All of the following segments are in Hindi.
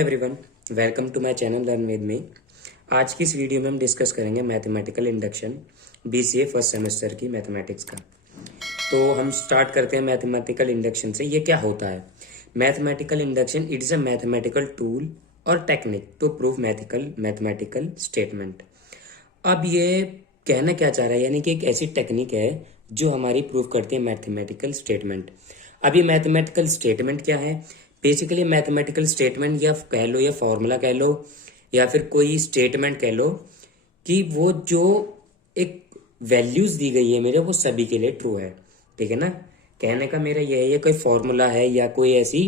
Everyone, welcome to my channel learn with me. आज की इस वीडियो में हम डिस्कस करेंगे mathematical induction BCA first semester की मैथमेटिक्स का। तो हम स्टार्ट करते हैं मैथमेटिकल इंडक्शन से। ये क्या होता है? Mathematical induction it is a mathematical tool और technique to prove mathematical statement. अब ये कहना क्या चाह रहा है, यानी कि एक ऐसी टेक्निक है जो हमारी प्रूव करती है मैथमेटिकल स्टेटमेंट। अब ये मैथमेटिकल स्टेटमेंट क्या है? बेसिकली मैथमेटिकल स्टेटमेंट या कह लो या फॉर्मूला कह लो या फिर कोई स्टेटमेंट कह लो कि वो जो एक वैल्यूज दी गई है मेरे, वो सभी के लिए ट्रू है। ठीक है ना? कहने का मेरा यह है, ये कोई फॉर्मूला है या कोई ऐसी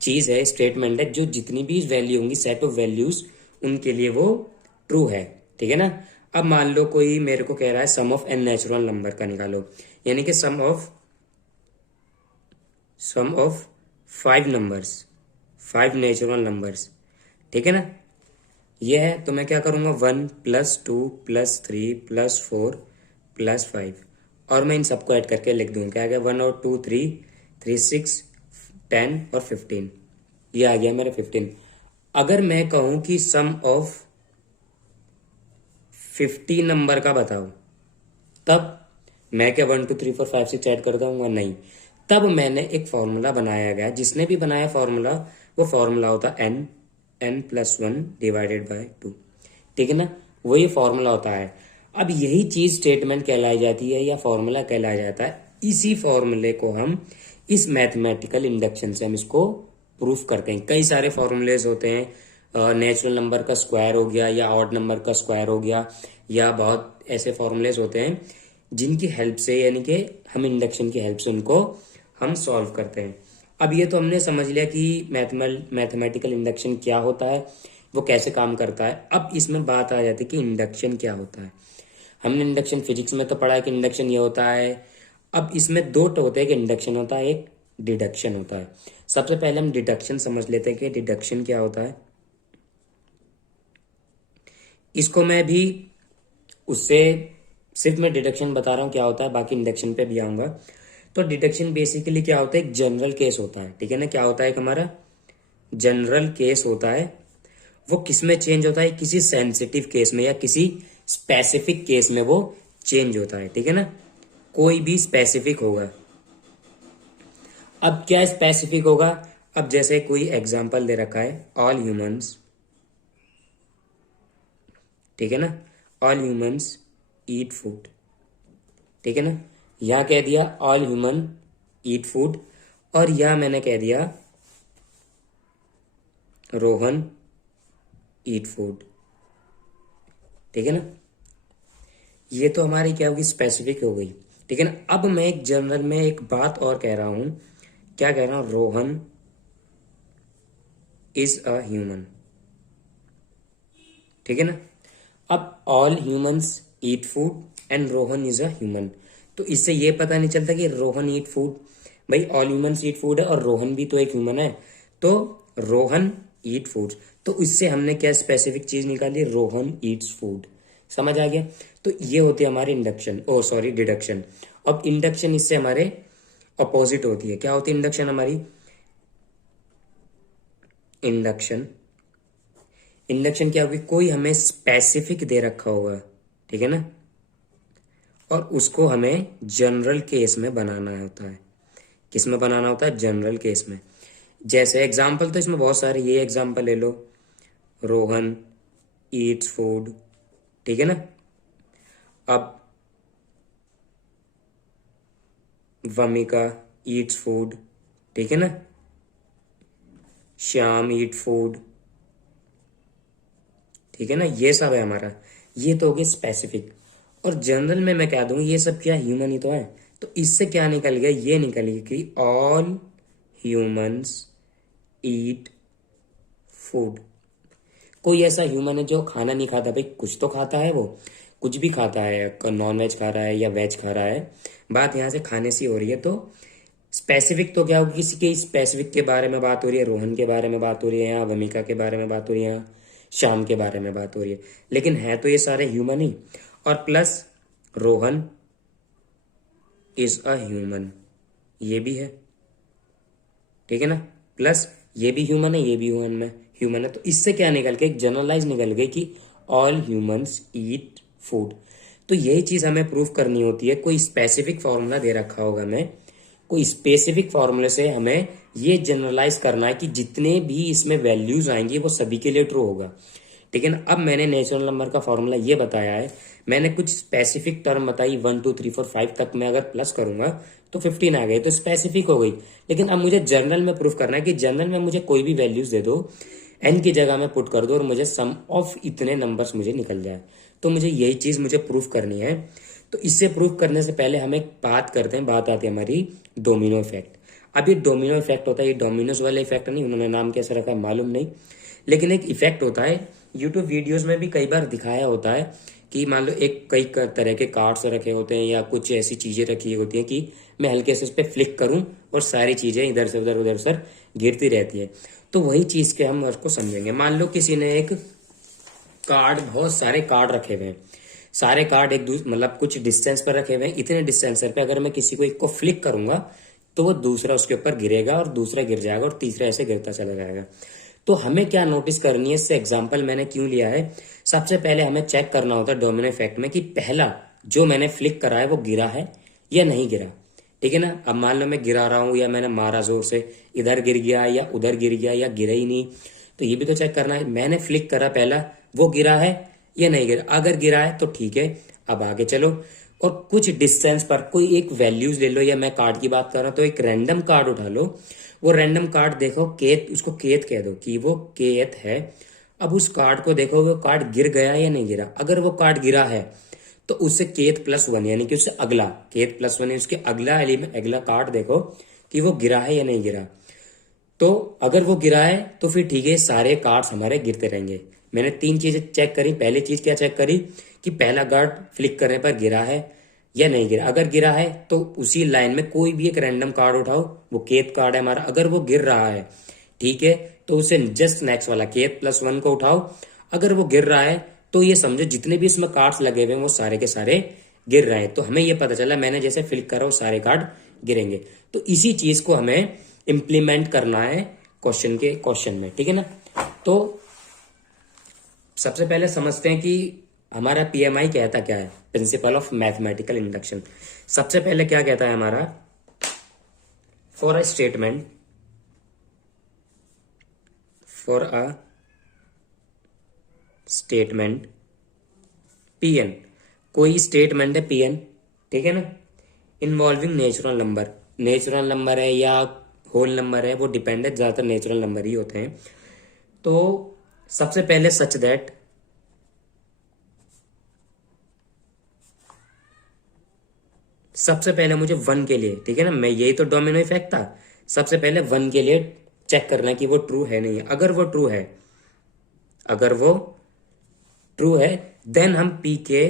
चीज है, स्टेटमेंट है, जो जितनी भी वैल्यू होंगी, सेट ऑफ वैल्यूज, उनके लिए वो ट्रू है। ठीक है ना? अब मान लो कोई मेरे को कह रहा है sum of N natural number का निकालो, यानी कि सम ऑफ 5 नंबर्स, 5 नेचुरल नंबर्स। ठीक है ना? ये है तो मैं क्या करूंगा, 1 + 2 + 3 + 4 + 5, और मैं इन सबको ऐड करके लिख दूंगा। क्या आ गया? 1 और 2 3, 3 6 10 और 15। ये आ गया मेरा 15। अगर मैं कहूं कि सम ऑफ 50 नंबर का बताओ, तब मैं क्या 1 2 3 4 5 6 ऐड कर दूंगा? नहीं। तब मैंने एक फॉर्मूला बनाया गया, जिसने भी बनाया फॉर्मूला, वो फॉर्मूला होता n+1 डिवाइडेड बाय 2। ठीक है ना? वो ये फॉर्मूला होता है। अब यही चीज स्टेटमेंट कहलाई जाती है या फॉर्मूला कहलाया जाता है। इसी फॉर्मूले को हम इस मैथमेटिकल इंडक्शन से हम इसको प्रूफ करते हैं। कई सारे फॉर्मूलेज होते हैं, नेचुरल नंबर का स्क्वायर हो गया या ऑड नंबर का स्क्वायर हो गया, या बहुत ऐसे फॉर्मूलेज होते हैं जिनकी हेल्प से, यानी कि हम इंडक्शन की हेल्प से उनको हम सॉल्व करते हैं। अब ये तो हमने समझ लिया कि मैथमेटिकल इंडक्शन क्या होता है, वो कैसे काम करता है। अब इसमें बात आ जाती है कि इंडक्शन क्या होता है। हमने इंडक्शन फिजिक्स में तो पढ़ा है कि इंडक्शन ये होता है। अब इसमें दो होते हैं कि इंडक्शन होता है, एक डिडक्शन होता है। सबसे पहले हम डिडक्शन समझ लेते हैं कि डिडक्शन क्या होता है। इसको मैं भी उससे सिर्फ मैं डिडक्शन बता रहा हूँ क्या होता है, बाकी इंडक्शन पे भी आऊंगा। तो डिडक्शन बेसिकली क्या होता है? एक जनरल केस होता है। ठीक है ना? क्या होता है? एक हमारा जनरल केस होता है। वो किस में चेंज होता है? किसी सेंसिटिव केस में या किसी स्पेसिफिक केस में वो चेंज होता है। ठीक है ना? कोई भी स्पेसिफिक होगा। अब क्या स्पेसिफिक होगा? अब जैसे कोई एग्जांपल दे रखा है, ऑल ह्यूमंस। ठीक है ना? All humans eat food. ठीक है ना? यहां कह दिया ऑल ह्यूमन ईट फूड, और यहां मैंने कह दिया रोहन ईट फूड। ठीक है ना? ये तो हमारी क्या होगी? स्पेसिफिक हो गई। ठीक है ना? अब मैं एक जनरल में एक बात और कह रहा हूं। क्या कह रहा हूं? Rohan is a human. ठीक है ना? अब all humans eat food and Rohan is a human, तो इससे ये पता नहीं चलता कि रोहन ईट फूड, भाई ऑल ह्यूमंस ईट फूड है और रोहन भी तो एक ह्यूमन है, तो रोहन ईट फूड। तो इससे हमने क्या स्पेसिफिक चीज निकाली? Rohan Yeats food. समझ आ गया? तो ये होती है हमारी इंडक्शन, ओ सॉरी डिडक्शन। अब इंडक्शन इससे हमारे अपोजिट होती है। क्या होती है इंडक्शन हमारी? इंडक्शन इंडक्शन क्या होगी? कोई हमें स्पेसिफिक दे रखा होगा। ठीक है ना? और उसको हमें जनरल केस में बनाना होता है। किस में बनाना होता है? जनरल केस में। जैसे एग्जाम्पल तो इसमें बहुत सारे, ये एग्जाम्पल ले लो, रोहन ईट्स फूड। ठीक है ना? अब वमिका ईट्स फूड। ठीक है ना? Shyam eat food. ठीक है ना? ये सब है हमारा। ये तो हो गया स्पेसिफिक। और जनरल में मैं कह दूंगा ये सब क्या ह्यूमन ही तो है। तो इससे क्या निकल गया? ये निकल गया कि ऑल ह्यूमंस ईट फूड। कोई ऐसा ह्यूमन है जो खाना नहीं खाता? भाई कुछ तो खाता है, वो कुछ भी खाता है, नॉन वेज खा रहा है या वेज खा रहा है। बात यहाँ से खाने से हो रही है। तो स्पेसिफिक तो क्या होगी? किसी के स्पेसिफिक के बारे में बात हो रही है, रोहन के बारे में बात हो रही है, यहाँ वमिका के बारे में बात हो रही है, यहाँ शाम के बारे में बात हो रही है। लेकिन है तो ये सारे ह्यूमन ही। और plus Rohan is a human, ये भी है। ठीक है ना? प्लस ये भी ह्यूमन है, ये भी ह्यूमन ह्यूमन है, तो इससे क्या निकल के एक जनरलाइज निकल गई कि ऑल ह्यूमंस ईट फूड। तो यही चीज हमें प्रूव करनी होती है। कोई स्पेसिफिक फॉर्मूला दे रखा होगा हमें, कोई स्पेसिफिक फॉर्मूले से हमें ये जनरलाइज करना है कि जितने भी इसमें वैल्यूज आएंगी वो सभी के लिए ट्रू होगा। ठीक है ना। अब मैंने नेचुरल नंबर का फॉर्मूला ये बताया है, मैंने कुछ स्पेसिफिक टर्म बताई 1 2 3 4 5 तक मैं अगर प्लस करूंगा तो 15 आ गई, तो स्पेसिफिक हो गई। लेकिन अब मुझे जर्नल में प्रूफ करना है कि जर्नल में मुझे कोई भी वैल्यूज दे दो, एन की जगह में पुट कर दो और मुझे सम ऑफ इतने नंबर्स मुझे निकल जाए। तो मुझे यही चीज मुझे प्रूफ करनी है। तो इससे प्रूफ करने से पहले हम एक बात करते हैं, बात आती है हमारी डोमिनो इफेक्ट। अब ये डोमिनो इफेक्ट होता है, ये डोमिनोज वाला इफेक्ट नहीं, उन्होंने नाम कैसे रखा है मालूम नहीं, लेकिन एक इफेक्ट होता है। यूट्यूब वीडियोस में भी कई बार दिखाया होता है कि मान लो एक कई तरह के कार्ड्स रखे होते हैं या कुछ ऐसी चीजें रखी होती हैं कि मैं हल्के से उस पर फ्लिक करूं और सारी चीजें इधर से उधर गिरती रहती है। तो वही चीज के हम उसको समझेंगे। मान लो किसी ने एक कार्ड, बहुत सारे कार्ड रखे हुए हैं, सारे कार्ड एक दूसरे मतलब कुछ डिस्टेंस पर रखे हुए हैं, इतने डिस्टेंस पे अगर मैं किसी को एक को फ्लिक करूंगा तो वो दूसरा उसके ऊपर गिरेगा और दूसरा गिर जाएगा और तीसरा ऐसे गिरता चला जाएगा। तो हमें क्या नोटिस करनी है, इससे एग्जांपल मैंने क्यों लिया है, सबसे पहले हमें चेक करना होता है डोमिनो इफेक्ट में कि पहला जो मैंने फ्लिक करा है वो गिरा है या नहीं गिरा। ठीक है ना। अब मान लो मैं गिरा रहा हूं या मैंने मारा जोर से, इधर गिर गया या उधर गिर गया या गिरा ही नहीं, तो ये भी तो चेक करना है। मैंने फ्लिक करा पहला, वो गिरा है या नहीं गिरा, अगर गिरा है तो ठीक है, अब आगे चलो। और कुछ डिस्टेंस पर कोई एक वैल्यूज ले लो, या मैं कार्ड की बात कर रहा हूं तो एक रैंडम कार्ड उठा लो, वो रैंडम कार्ड देखो केत, उसको केत कह दो कि वो केत है। अब उस कार्ड को देखो वो कार्ड गिर गया या नहीं गिरा, अगर वो कार्ड गिरा है तो उससे केत +1 यानी कि उससे अगला केत +1 है, उसके अगला एलिमेंट अगला कार्ड देखो कि वो गिरा है या नहीं गिरा। तो अगर वो गिरा है तो फिर ठीक है, सारे कार्ड्स हमारे गिरते रहेंगे। मैंने 3 चीजें चेक करी। पहली चीज क्या चेक करी कि पहला कार्ड फ्लिक करने पर गिरा है या नहीं गिरा। अगर गिरा है तो उसी लाइन में कोई भी एक रैंडम कार्ड उठाओ, वो केत कार्ड है हमारा, अगर वो गिर रहा है ठीक है तो उसे जस्ट नेक्स्ट वाला केत +1 को उठाओ। अगर वो गिर रहा है तो ये समझो जितने भी इसमें कार्ड्स लगे हुए हैं वो सारे के सारे गिर रहे हैं। तो हमें ये पता चला मैंने जैसे फ्लिक करा वो सारे कार्ड गिरेंगे। तो इसी चीज को हमें इंप्लीमेंट करना है क्वेश्चन में। ठीक है ना। तो सबसे पहले समझते हैं कि हमारा पीएमआई कहता क्या है, प्रिंसिपल ऑफ मैथमेटिकल इंडक्शन। सबसे पहले क्या कहता है हमारा, फॉर अ स्टेटमेंट पीएन, कोई स्टेटमेंट है पीएन, ठीक है ना, इन्वॉल्विंग नेचुरल नंबर है या होल नंबर है, वो डिपेंड है, ज्यादातर नेचुरल नंबर ही होते हैं। तो सबसे पहले सच दैट सबसे पहले मुझे 1 के लिए, ठीक है ना, मैं यही तो डोमिनो इफेक्ट था, सबसे पहले 1 के लिए चेक करना है कि वो ट्रू है नहीं है। अगर वो ट्रू है देन हम पी के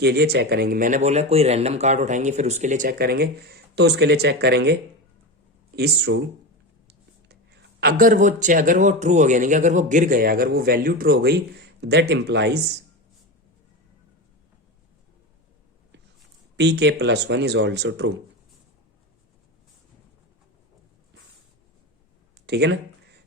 लिए चेक करेंगे। मैंने बोला कोई रैंडम कार्ड उठाएंगे फिर उसके लिए चेक करेंगे, तो उसके लिए चेक करेंगे इज ट्रू। अगर वो ट्रू हो गया, नहीं कि अगर वो गिर गया, अगर वो वैल्यू ट्रू हो गई, that implies pk +1 is also true. ठीक है ना।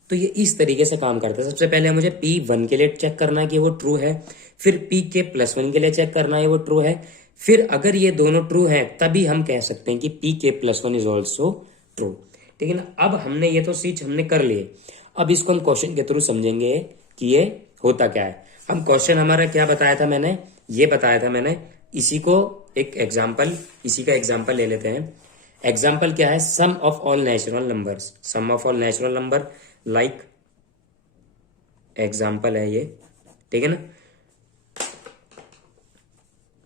तो ये इस तरीके से काम करता है। सबसे पहले मुझे P1 के लिए चेक करना है कि वो ट्रू है, फिर pk +1 के लिए चेक करना है वो ट्रू है, फिर अगर ये दोनों ट्रू है तभी हम कह सकते हैं कि pk +1 इज ऑल्सो ट्रू। ठीक है ना। अब हमने ये तो चीज हमने कर लिए, अब इसको हम क्वेश्चन के थ्रू समझेंगे कि ये होता क्या है। हम क्वेश्चन हमारा क्या बताया था, मैंने ये बताया था, मैंने इसी को एक एग्जाम्पल, इसी का एग्जाम्पल ले लेते हैं। एग्जाम्पल क्या है, sum of all natural numbers, sum of all natural number like example है ये, ठीक है ना,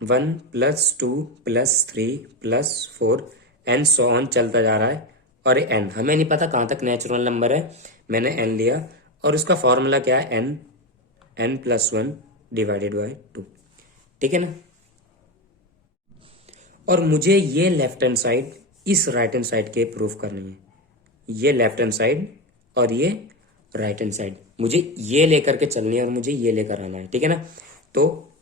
1 + 2 + 3 + 4 एंड सो ऑन चलता जा रहा है। और एन हमें नहीं पता कहां तक नेचुरल नंबर है, मैंने एन लिया और उसका फॉर्मूला क्या है, n +1 डिवाइडेड बाय 2। ठीक है ना। और मुझे ये लेफ्ट हैंड साइड इस राइट हैंड साइड के प्रूफ करनी है, ये लेफ्ट हैंड साइड और ये राइट हैंड साइड, मुझे ये लेकर के चलनी है और मुझे ये लेकर आना है। ठीक है ना। तो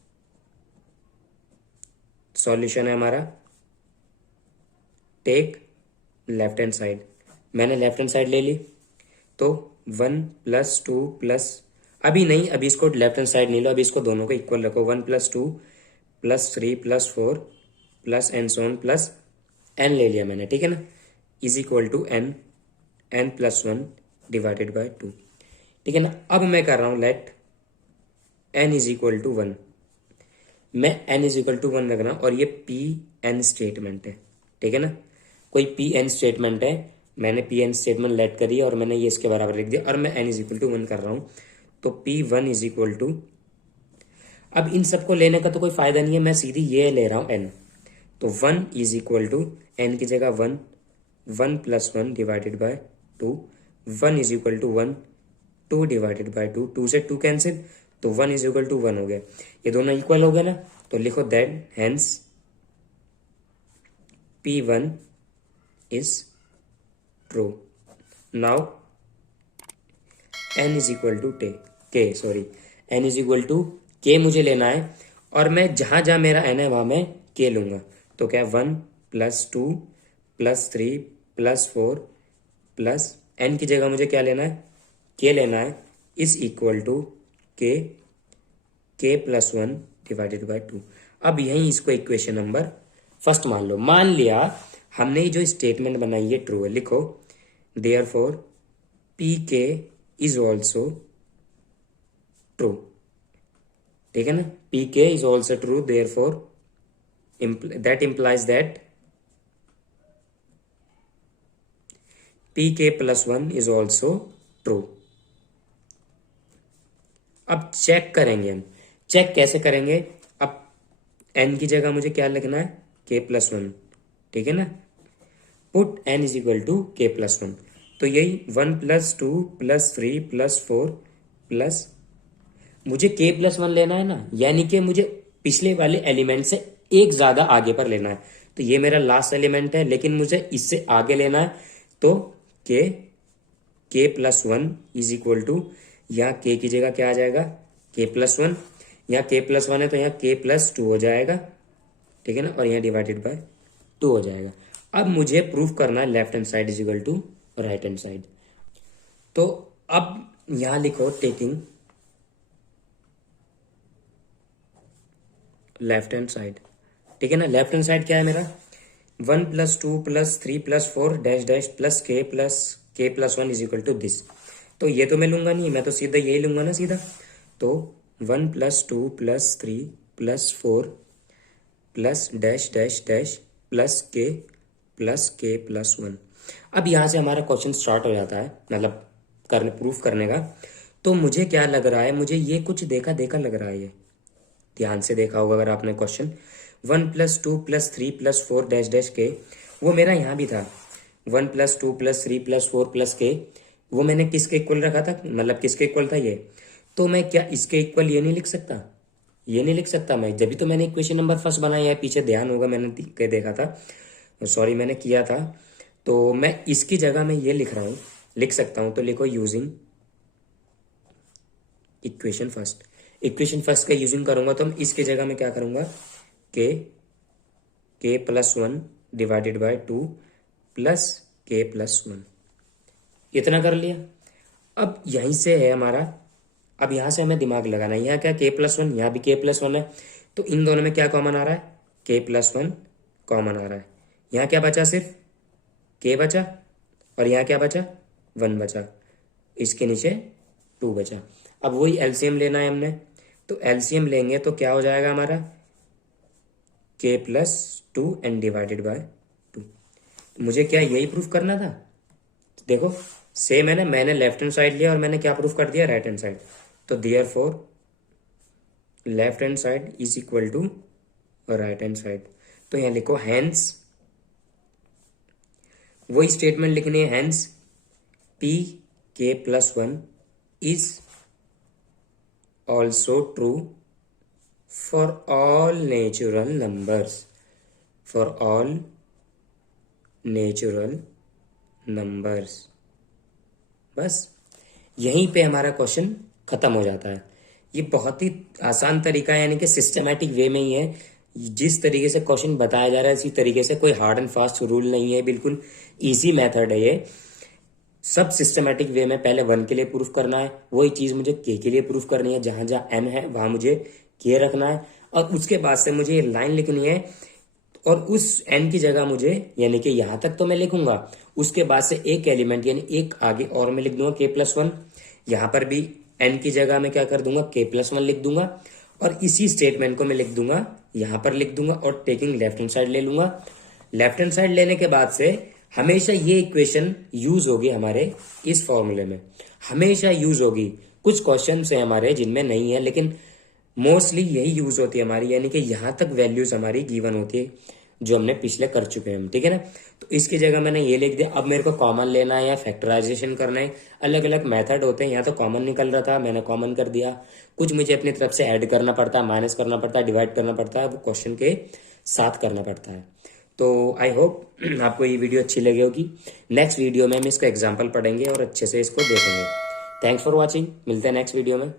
सॉल्यूशन है हमारा, टेक लेफ्ट हैंड साइड, मैंने लेफ्ट हैंड साइड ले ली, तो 1+2 प्लस, अभी नहीं, अभी इसको लेफ्ट हैंड साइड नहीं लो, अभी इसको दोनों को इक्वल रखो। 1+2 +3 +4 plus n so on plus n ले लिया मैंने, ठीक है ना, is equal to n, n+1 divided by 2, ठीक है ना। अब मैं कर रहा हूं let n is equal to 1, मैं n इज इक्वल टू 1 रख रहा हूं और ये पी एन स्टेटमेंट है, ठीक है ना। कोई पी एन स्टेटमेंट है, मैंने पी एन स्टेटमेंट लेट करी और मैंने ये इसके बराबर लिख दिया और मैं n इज इक्वल टू 1 कर रहा हूं, तो P1 इज इक्वल टू, अब इन सबको लेने का तो कोई फायदा नहीं है, मैं सीधी ये ले रहा हूं n, तो 1 इज इक्वल टू n की जगह 1, 1+1 divided by 2, 1 is equal to 1, 2 divided by 2, 2 से 2 कैंसिल, तो 1 इज इक्वल टू 1 हो गया। ये दोनों इक्वल हो गए ना, तो लिखो that hence P1 is true. Now n is equal to n is equal to k मुझे लेना है और मैं जहां जहां मेरा n है वहां मैं k लूंगा, तो क्या 1+2 +3 +4 प्लस n की जगह मुझे क्या लेना है, k लेना है, is equal to k+1 divided by 2। अब यही इसको इक्वेशन नंबर फर्स्ट मान लो। मान लिया हमने ये जो स्टेटमेंट बनाई है ट्रू है, लिखो therefore pk is also true, ठीक है ना, pk is also true, therefore that implies that pk+1 is also true. अब चेक करेंगे हम, चेक कैसे करेंगे, अब n की जगह मुझे क्या लिखना है, k+1, ठीक है ना, put n is equal to k+1, तो यही 1+2 +3 +4 प्लस, मुझे k+1 लेना है ना, यानी कि मुझे पिछले वाले एलिमेंट से एक ज्यादा आगे पर लेना है, तो ये मेरा लास्ट एलिमेंट है लेकिन मुझे इससे आगे लेना है, तो k+1 इज इक्वल टू, यहाँ k की जगह क्या आ जाएगा, k+1, यहाँ k+1 है तो यहाँ k+2 हो जाएगा, ठीक है ना, और यहाँ डिवाइडेड बाय 2 हो जाएगा। अब मुझे प्रूफ करना है left hand side is equal to right hand side, तो अब यहां लिखो टेकिंग लेफ्ट हैंड साइड, ठीक है ना। लेफ्ट हैंड साइड क्या है मेरा, 1+2 +3 +4 dash dash plus k+1 is equal to this, तो ये तो मैं लूंगा नहीं, मैं तो सीधा यही लूंगा ना सीधा, तो 1+2 +3 +4 plus dash dash dash plus k+1। अब यहां से हमारा क्वेश्चन स्टार्ट हो जाता है, मतलब करने प्रूफ करने का। तो मुझे क्या लग रहा है, मुझे ये कुछ देखा देखा लग रहा है, ये ध्यान से देखा होगा अगर आपने क्वेश्चन, 1+2 +3 +4 डैश डैश के, वो मेरा यहाँ भी था 1+2 +3 +4 k, वो मैंने किसके इक्वल रखा था, मतलब किसके इक्वल था ये, तो मैं क्या इसके इक्वल ये नहीं लिख सकता, ये नहीं लिख सकता मैं, जब भी तो मैंने इक्वेशन नंबर फर्स्ट बनाया है, पीछे ध्यान होगा मैंने देखा था, सॉरी मैंने किया था, तो मैं इसकी जगह में ये लिख रहा हूं, लिख सकता हूं, तो लिखो using equation first, equation first का यूजिंग करूंगा तो हम इसकी जगह में क्या करूंगा, k+1 divided by 2 plus k+1, इतना कर लिया। अब यहीं से है हमारा, अब यहां से हमें दिमाग लगाना है, यहाँ क्या k+1, यहाँ भी k+1 है, तो इन दोनों में क्या कॉमन आ रहा है, k+1 कॉमन आ रहा है, यहाँ क्या बचा, सिर्फ k बचा, और यहाँ क्या बचा, 1 बचा, इसके नीचे 2 बचा। अब वही एलसीएम लेना है हमने, तो एलसीएम लेंगे तो क्या हो जाएगा हमारा, k+2 एंड डिवाइडेड बाय 2। मुझे क्या यही प्रूफ करना था, देखो सेम है ना, मैंने लेफ्ट हैंड साइड लिया और मैंने क्या प्रूफ कर दिया, राइट हैंड साइड, तो therefore left hand side is equal to right hand side, तो यहां लिखो हेंस, वही स्टेटमेंट लिखनी है, hence pk+1 is also true for all natural numbers, for all natural numbers. बस यहीं पे हमारा क्वेश्चन खत्म हो जाता है। ये बहुत ही आसान तरीका है, यानी कि सिस्टमैटिक वे में ही है, जिस तरीके से क्वेश्चन बताया जा रहा है इसी तरीके से, कोई हार्ड एंड फास्ट रूल नहीं है, बिल्कुल इजी मेथड है ये। सब सिस्टमेटिक वे में पहले 1 के लिए प्रूफ करना है, वही चीज मुझे k के लिए प्रूफ करनी है, जहां जहां n है वहां मुझे k रखना है, और उसके बाद से मुझे ये लाइन लिखनी है, और उस n की जगह मुझे, यानी कि यहां तक तो मैं लिखूंगा, उसके बाद से एक एलिमेंट यानी एक आगे और मैं लिख दूंगा k+1। यहां पर भी n की जगह मैं क्या कर दूंगा, k+1 लिख दूंगा, और इसी स्टेटमेंट को मैं लिख दूंगा, यहां पर लिख दूंगा, और टेकिंग लेफ्ट हैंड साइड ले लूंगा। लेफ्ट हैंड साइड लेने के बाद से हमेशा ये इक्वेशन यूज होगी हमारे इस फॉर्मूले में, हमेशा यूज होगी। कुछ क्वेश्चन है हमारे जिनमें नहीं है, लेकिन मोस्टली यही यूज होती है हमारी, यानी कि यहां तक वैल्यूज हमारी गिवन होती है जो हमने पिछले कर चुके हैं हम, ठीक है ना। तो इसकी जगह मैंने ये लिख दिया। अब मेरे को कॉमन लेना है या फैक्टराइजेशन करना है, अलग अलग मेथड होते हैं। यहाँ तो कॉमन निकल रहा था, मैंने कॉमन कर दिया। कुछ मुझे अपनी तरफ से ऐड करना पड़ता है, माइनस करना पड़ता है, डिवाइड करना पड़ता है, वो क्वेश्चन के साथ करना पड़ता है। तो आई होप आपको ये वीडियो अच्छी लगी होगी। नेक्स्ट वीडियो में हम इसको एग्जाम्पल पढ़ेंगे और अच्छे से इसको देखेंगे। थैंक्स फॉर वॉचिंग, मिलते हैं नेक्स्ट वीडियो में।